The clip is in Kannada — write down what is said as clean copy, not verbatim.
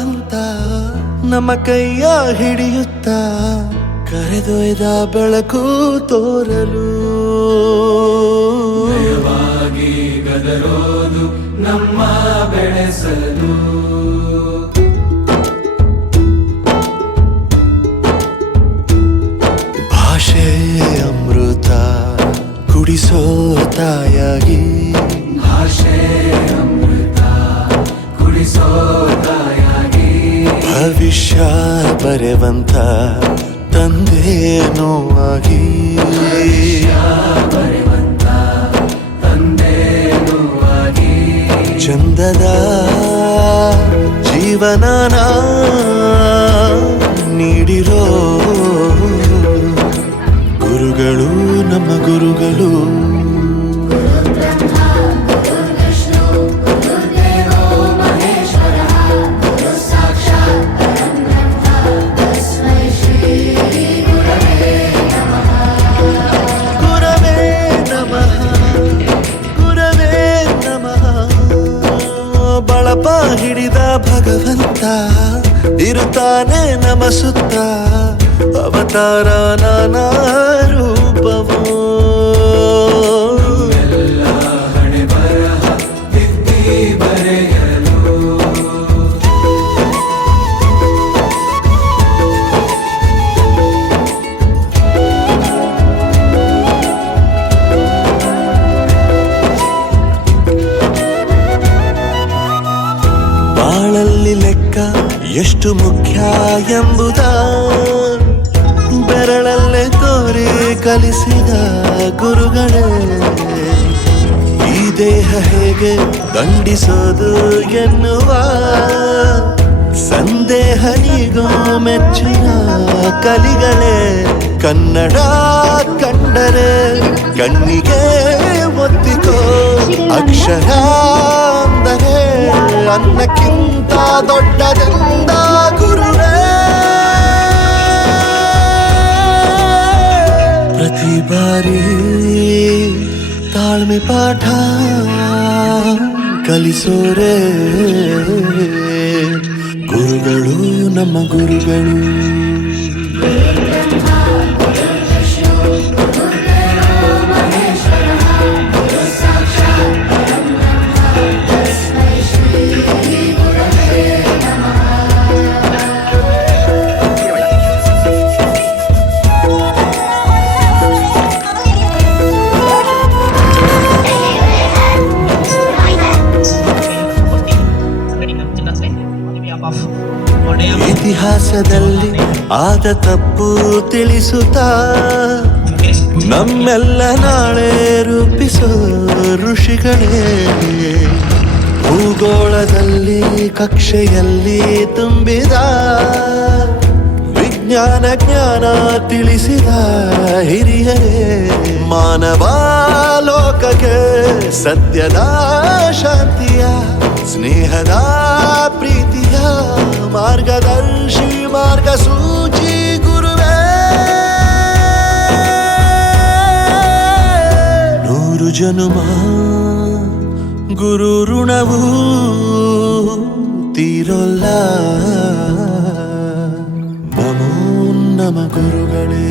ಅಂತ ನಮ್ಮ ಕೈಯ ಹಿಡಿಯುತ್ತಾ ಕರೆದೊಯ್ದ ಬೆಳಕು ತೋರಲು ಗದರೋದು ನಮ್ಮ ಬೆಳೆಸಲು ಭಾಷೆ ಅಮೃತ ಕುಡಿಸೋ ತಾಯಾಗಿ ಭಾಷೆ ಅಮೃತ ಕುಡಿಸೋ ತಾಯಾಗಿ ಭವಿಷ್ಯ ಬರೆವಂತ ತಂದೇನೋ ಆಗಿ ಬರೆವಂತ ತಂದೇನೋ ಆಗಿ ಚಂದದ ಜೀವನನ ನೀಡಿರೋ ಗುರುಗಳು ನಮ್ಮ ಗುರುಗಳು ಬಳಪ ಹಿಡಿದ ಭಗವಂತ ಇರುತ್ತಾನೆ ನಮ ಸುತ್ತ ಅವತಾರ ನಾನಾ ರೂಪವೋ ಎಲ್ಲ ಹಣೆ ಬರಹ ತಿದ್ದಿ ಬರೆಯಲು ಬಾಳಲ್ಲಿ ಲೆಕ್ಕ ಎಷ್ಟು ಮುಖ್ಯ ಎಂಬುದ ಬೆರಳಲ್ಲೇ ತೋರಿ ಕಲಿಸಿದ ಗುರುಗಳೇ ಈ ದೇಹ ಹೇಗೆ ದಂಡಿಸೋದು ಎನ್ನುವ ಸಂದೇಹ ನೀಗೋ ಮೆಚ್ಚಿನ ಕಲಿಗಳೇ ಕನ್ನಡ ಕಂಡರೆ ಕಣ್ಣಿಗೆ ಒತ್ತಿಕೋ ಅಕ್ಷರ ಅಂದರೆ ಅನ್ನಕ್ಕಿಂತ ದೊಡ್ಡದೆಂದ ಗುರುವೇ ಪ್ರತಿ ಬಾರಿ ತಾಳ್ಮೆ ಪಾಠ ಕಲಿಸೋರೆ ಗುರುಗಳು ನಮ್ಮ ಗುರುಗಳು ಇತಿಹಾಸದಲ್ಲಿ ಆದ ತಪ್ಪು ತಿಳಿಸುತ್ತಾ ನಮ್ಮೆಲ್ಲ ನಾಳೆ ರೂಪಿಸೋ ಋಷಿಗಳೇ ಭೂಗೋಳದಲ್ಲಿ ಕಕ್ಷೆಯಲ್ಲಿ ತುಂಬಿದ ವಿಜ್ಞಾನ ಜ್ಞಾನ ತಿಳಿಸಿದ ಹಿರಿಯರೇ ಮಾನವ ಲೋಕಕ್ಕೆ ಸತ್ಯದ ಶಾಂತಿಯ ಸ್ನೇಹದ ಪ್ರೀತಿಯ ಮಾರ್ಗದರ್ಶಿ ಮಾರ್ಗಸೂಚಿ ಗುರುವೇ ನೂರು ಜನುಮ ಗುರು ಋಣವು ತೀರೋಲ್ಲ ನಮೋ ನಮ ಗುರುಗಳೇ.